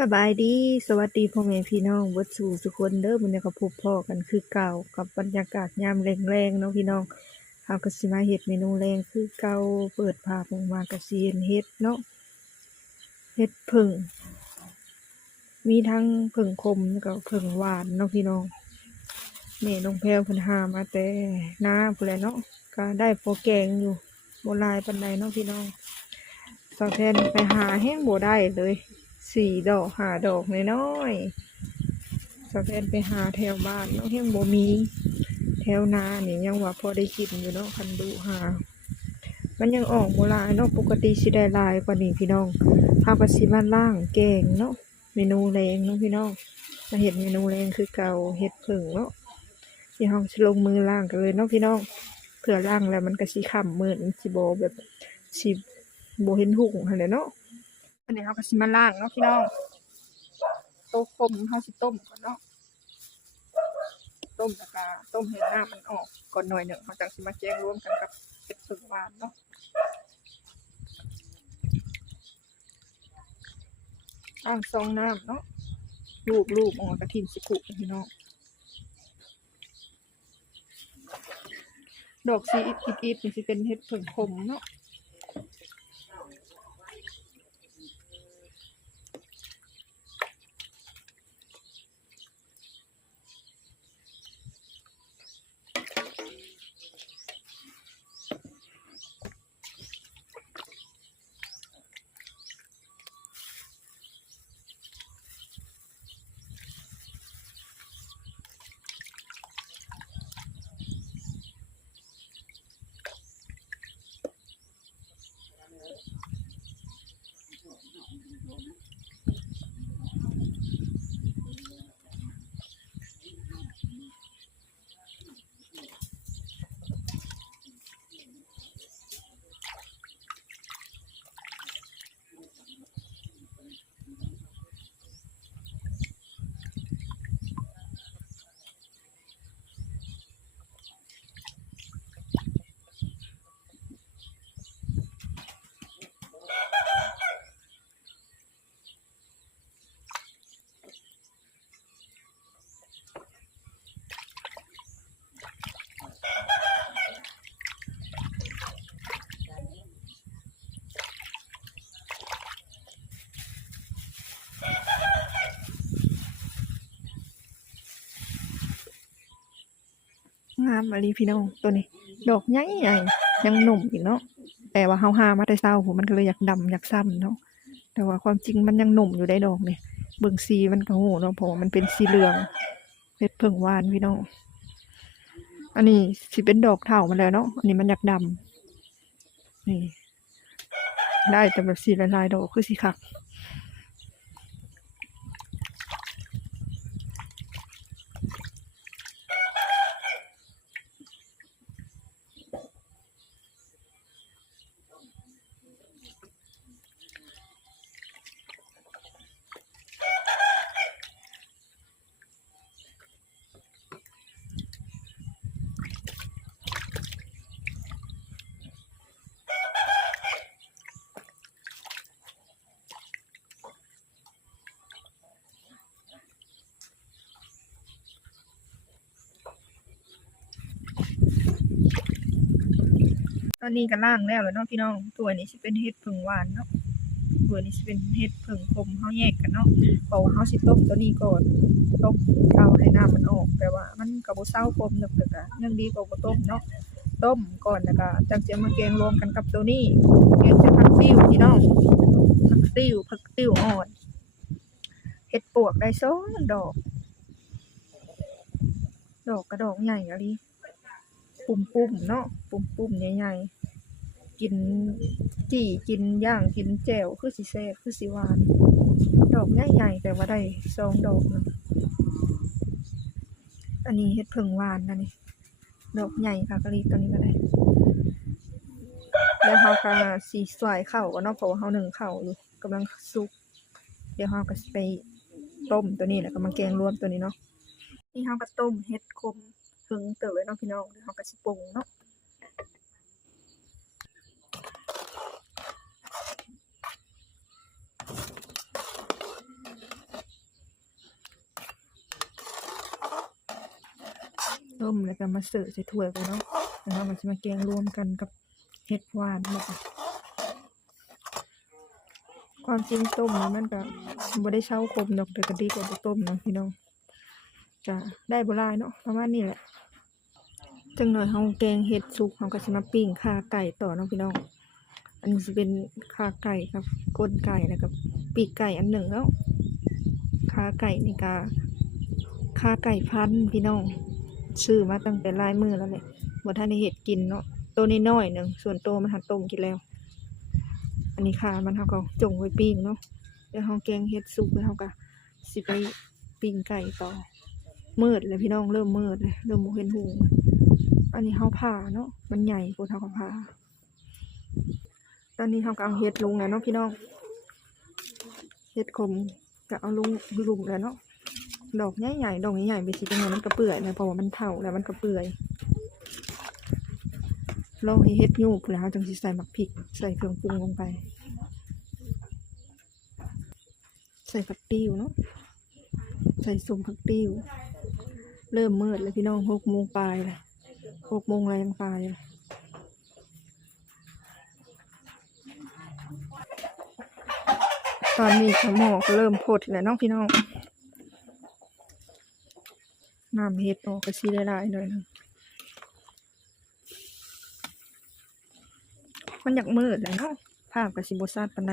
สบายดี สวัสดีพ่อแม่พี่น้องเบิดสู่ทุคนเด้อมื้อนี้ก็พบพ่อกันคือเก่ากับบรรยากาศยามแรงๆเนาะพี่น้องเฮาก็สิมาเฮ็ดเมนูแรงคือเก่าเปิดภาพออกมาก็สิเห็ดเนาะเฮ็ดผึ่งมีทั้งผึ่งคมแล้วก็ผึ่งหวานเนาะพี่น้องแม่น้องแพรวเพิ่นหามาแต่นาพุ่นแหละเนาะก็ได้พอแกงอยู่โบ่หลายปานใดเนาะพี่น้องสาวแทนไปหาแห้งบ่ได้เลย สี่ดอกหาดอกน้อยๆสะเพนไปหาแถวบ้านเนาะยังบ่มี แถวนาเนี่ยยังว่าพอได้กินอยู่เนาะคันดูหา มันยังออกบ่หลายเนาะปกติสิได้ลายกว่านี้พี่น้องเฮาก็สิมาล่างแกงเนาะเมนูแรงเนาะพี่น้องมาเฮ็ดเมนูแรงคือเก่าเฮ็ดผึ่งเนาะที่เฮาสิลงมือล่างกันเลยเนาะพี่น้องเพื่อล่างแล้วมันก็สิค่ำมืดมันสิบ่แบบสิบ่เห็นหุ่งหั่นแหละเนาะ อันนี้เขาก็สิมาล่างเนาะพี่น้องโต๊ะคมเขาสิต้มก่อนเนาะต้มแล้วก็ต้มให้น้ำมันออกก่อนหน่อยหนึ่งเขาจังสิมาแจ้งรวมกันกับเผ็ดสุกหวานเนาะล่างซองน้ำเนาะลูบลูบออกมากระทิมสิกุพี่น้องดอกสีอิดอิดอิดนี่สิเป็นเห็ดผึ่งขมเนาะ งามอะลีพี่น้องตัวนี้ ดอกใหญ่ใหญ่ยังหนุ่มอีกเนาะแต่ว่าเฮาหามาแต่เช้าผมมันก็เลยอยากดำอยากซ้ำเนาะแต่ว่าความจริงมันยังหนุ่มอยู่ได้ดอกเนี่ยเบิ่งสีมันก็โหเนาะเพราะว่ามันเป็นสีเหลืองเพชรเพิ่งวานพี่น้องอันนี้สิเป็นดอกเถามันแล้วเนาะอันนี้มันอยากดำนี่ ได้แต่แบบสีลายๆดอกคือสีคัก อนนี้ก็ล่างแล้วแล้วเนาะพี่น้องตัวนี้สิเป็นเห็ดผึ่งหวานเนาะตัวนี้สิเป็นเห็ดผึ่งขมเฮาแยกกันเนาะเพราะว่าเฮาสิต้มตัวนี้ก่อนต้มเอาให้น้ำมันออกแต่ว่า มันก็บ่เซาคมนึกแต่ก็ยังดีกว่าบ่ต้มเนาะต้มก่อนแล้วก็จังสิเอามาแกงรวมกันกับตัวนี้แกงจะผักติ้วพี่น้องผักติ้วผักติ้วอ่อนเห็ดปวกได้สองดอก ดอกกระดอกใหญ่อะลิปุ่มๆเนาะปุ่มๆใหญ่ๆ กินจี่กินย่างกินแจ่วคือสิแซ่บคือสิหวาน ดอกใหญ่ๆแต่ว่าได้สองดอกนะอันนี้เฮ็ดเพิ่งหวานนะนี่ดอกใหญ่ค่ะกะลีตัวนี้ก็ได้แล้วเฮาก็สิสวยเข้าก่อนเนาะเพราะว่าเฮานึ่งเข้าอยู่กำลังสุก เดี๋ยวเฮาก็ไปต้มตัวนี้แหล้วก็มาแกงรวมตัวนี้เนาะนี่เฮาก็ต้มเฮ็ดขมเพิ่งเติบไว้เนาะพี่น้องเดี๋ยวเราก็สิปรุงเนาะ ต้มแล้วก็มาเสิร์ฟใส่ถ้วยไปเนาะแล้วเราจะมาแกงรวมกันกับเห็ดหวานเนาะค่ะความจริงต้มนี่มันก็บ่ได้เช่าคมดอกแต่ก็ดีกว่าบ่ต้มเนาะพี่น้องจะได้บ่ลายเนาะประมาณนี้แหละจังหน่อยเฮาแกงเห็ดสุกเฮาก็สิมาปิ้งข่าไก่ต่อเนาะพี่น้อง อันนี้สิเป็นข่าไก่ครับก้นไก่แล้วก็ปีกไก่อันหนึ่งแล้วขาไก่นี่ก็ขาไก่พันพี่น้อง ซื้อมาตั้งแต่ลายมือแล้วแหละบ่ทันได้เฮ็ดกินเนาะตัวนี้น้อยหนึ่งส่วนโตมันหักต้มกินแล้ว อันนี้ขามันเฮาก็จงไว้ปิ้งเนาะเดี๋ยวเฮาแกงเฮ็ดสุกแล้วเฮาก็สิไปปิ้งไก่ต่อมืดเลยพี่น้องเริ่มมืดเลยเริ่มบ่เห็นหุงอันนี้เฮาผ่าเนาะมันใหญ่กว่าเฮาก็ผ่าตอนนี้เขาก็เอาเห็ดลงแล้วเนาะพี่น้องเห็ดขมก็เอาลงลุมแล้วเนาะ ดอกใหญ่ๆดอกใหญ่ๆไปสิจังไงมันก็เปื่อยนะเพราะว่ามันเถ่าแล้วมันก็เปื่อยลองให้เห็ดยูบแล้วจังสิใส่หมักพริกใส่เครื่องปรุงลงไป ใส่ผักติ้วเนาะใส่สมผักติ้วเริ่มมืดแล้วพี่น้องหกโมงปลายเลยหกโมงแรงปลายเลยตอนนี้ขมอกเริ่มพดแล้วน้องพี่น้อง น้ำเห็ดออกก็สีได้หลายหน่อยนึงมันอยากมืดแล้วเนาะภาพกับสิบซัดปันใด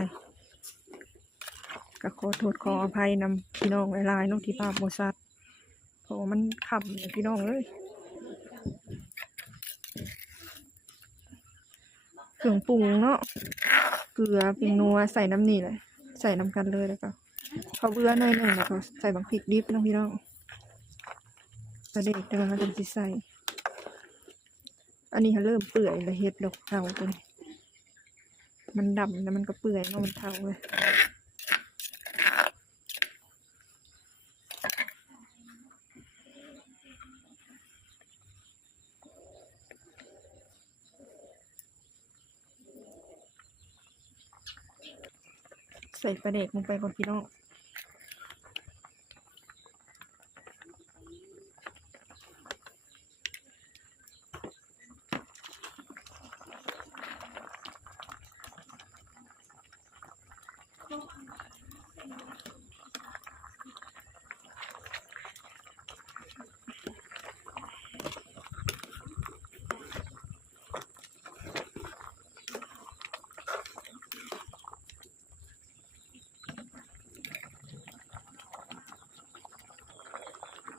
ก็ขอโทษขออภัยนำพี่น้องหลายๆเนาะที่ภาพบซัดเพราะว่มันขับเลยพี่น้องเลยเครื่องปรุงเนาะเกลือปิงนัวใส่น้ำนี่เลยใส่น้ำกันเลยแล้วก็เขาเบื่อหน่อยหนึ่งแล้วก็ใส่บางพริกดิบเนาะพี่น้อง กระเด็กเดี๋ยวเราจะสิใส่อันนี้เขาเริ่มเปื่อยแล้วเห็ดดอกเทาตัวนี้มันดำแล้วมันก็เปื่อยเนาะมันเทาเลยใส่ปลาเด็กลงไปก่อนพี่น้อง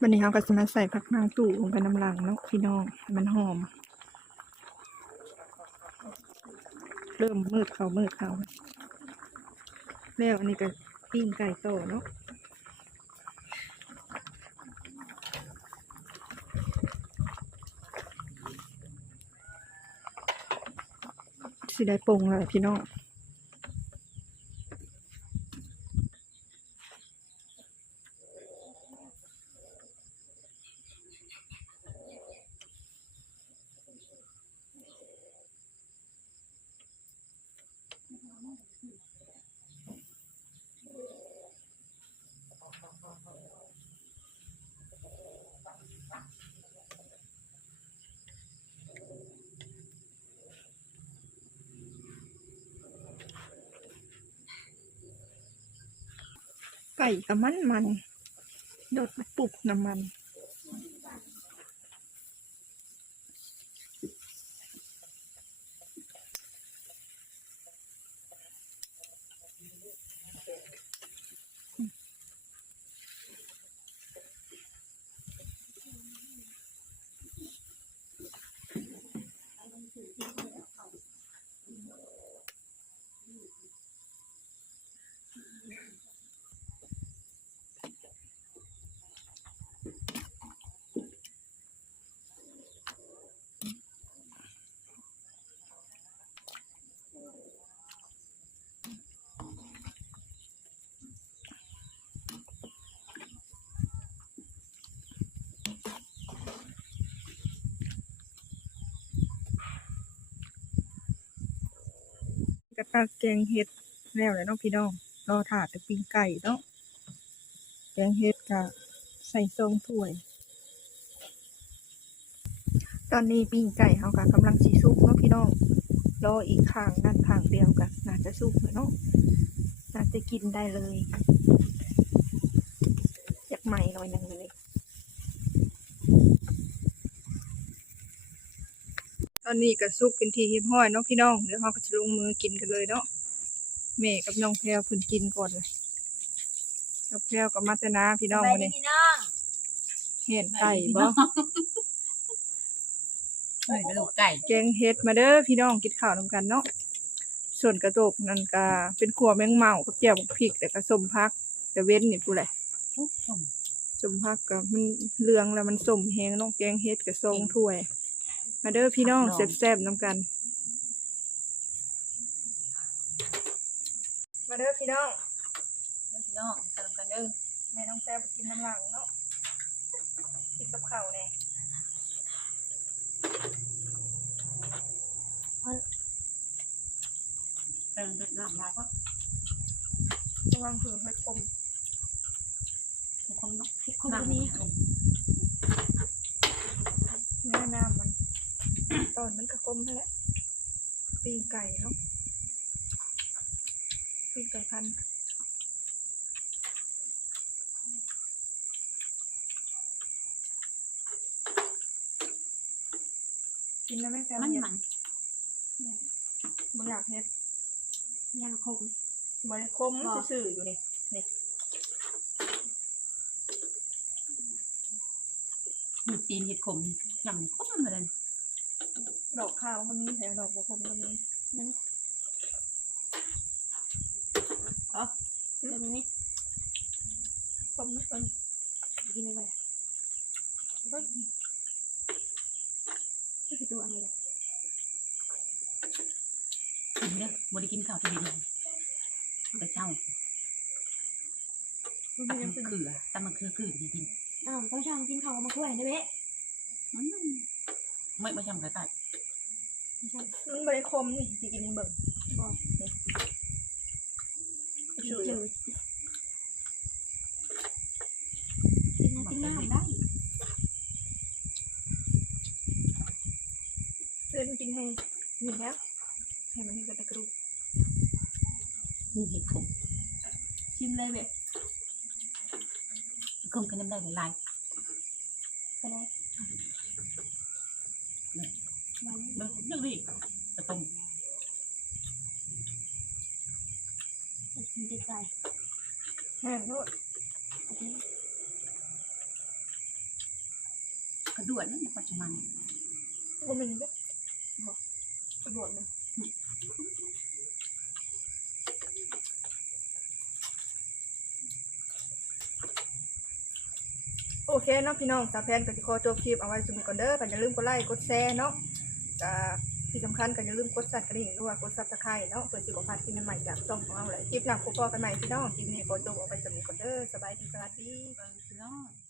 วันนี้เราก็จะมาใส่ผักนางตู่ลงไปน้ำหลังเนาะพี่น้อง มันหอม เริ่มมืดเขามืดเขาแล้วอันนี้ก็ปิ้งไก่โตเนาะสิได้ปรุงแล้วพี่น้อง ไก่กับมันมันโดดปลุกน้ำมัน กระตาแกงเห็ดแล้วและเนาะพี่น้องรอถาดแต่ปิ้งไก่เนาะแกงเห็ดกะใส่ซองถ้วย ตอนนี้ปิ้งไก่เฮาก็กำลังสิสุกเนาะพี่น้องรออีกข้างด้านข้างเดียวกันน่าจะสุกแล้วเนาะน่าจะกินได้เลยอยากใหม่หน่อยนึงเลย ตอนนี้ก็สุกเป็นทีเรียบร้อยเนาะพี่น้องเดี๋ยวเราก็จะลงมือกินกันเลยเนาะแม่กับน้องแพรวเพิ่นกินก่อนเลยน้องแพรวกับมาแตนาพี่น้องไปมาดีเนี่ยพี่น้องเห็ดไก่บ่เฮ้ยกระดูกไก่แกงเห็ดมาเด้อพี่น้องกินข้าวนำกันเนาะส่วนกระโตกนั่นก็เป็นขัวแมงเมากับแจ่วบักพริกแต่ก็ส้มพักแต่เว้นนี่ผู้ใดทุกชมส้มพักก็มันเหลืองแล้วมันส้มแห้งเน้องแกงเห็ดกับทรงถ้วย มาเด้อพี่น้องแซ่บๆนำกัน มาเด้อพี่น้องพี่น้องกำลังกันเด้อแม่น้องแซ่บกินน้ำหลังเนาะกินกับข้าวแน่เติมเป็นน้ำลายก็ระวังผืนให้กลมทุกคนต้องพริกคนนี้แม่น้ำมันต อนมันก็กลมนั่นแหละปีงไก่เนาะปีงไก่พันธุ์กินนะแม่แซ่บมันเฮ็ดมันบ่อยากเฮ็ดย่างคงบ่ได้คมซื่อๆอยู่นี่นี่มีตีนเห็ดขมยำข้มมาเลย ดอกขาวก็มีแถวดอกบัวคมก็มีอ๋อแบบนี้คมนะเอิ้นกินได้ไหมเฮ้ยนี่คือตัวอะไรกินเด้อบริกินข้าวที่ดีไปเช่าตับยังมะเป็นเขือตับมะเขือคือดีกินอ้าวต้องช่างกินข้าวมาถ้ยได้ไหมมันไม่ไม่ช่ำกระต่าย ม่ใช่มันบ่ได้คมนี่สิกินให้เบิ่งบอกชื่อจืดกินน้ำกินน้ำได้เล่นกินให้นี่แล้วให้มันมีกระดูกนี่เห็ดขมชิมเลยเว้ยคงกินน้ำได้หลายก็ได้มัน ๆมันเรื่องนี้กระต้มกินไก่แห้งโลดกระดวนนั่นปัจจุบันบ่มีเด้อบ่กระโดดมันโอเคเนาะพี่น้องสาวแพนก็สิขอจบคลิปเอาไว้สมิก่อนเด้อก็อย่าลืมกดไลค์กดแชร์เนาะ ก็ที่สำคัญก็อย่าลืมกดสั่นกระดิ่งด้วยกดซับสไครต์เนาะเพื่อสิบ่พลาดคลิปใหม่ๆจากช่องของเราเลยคลิปหน้าพบกันใหม่พี่น้องคลิปนี้ขอจบออกไว้สมิก่อนเด้อสบายดีสวัสดีไปพี่น้อง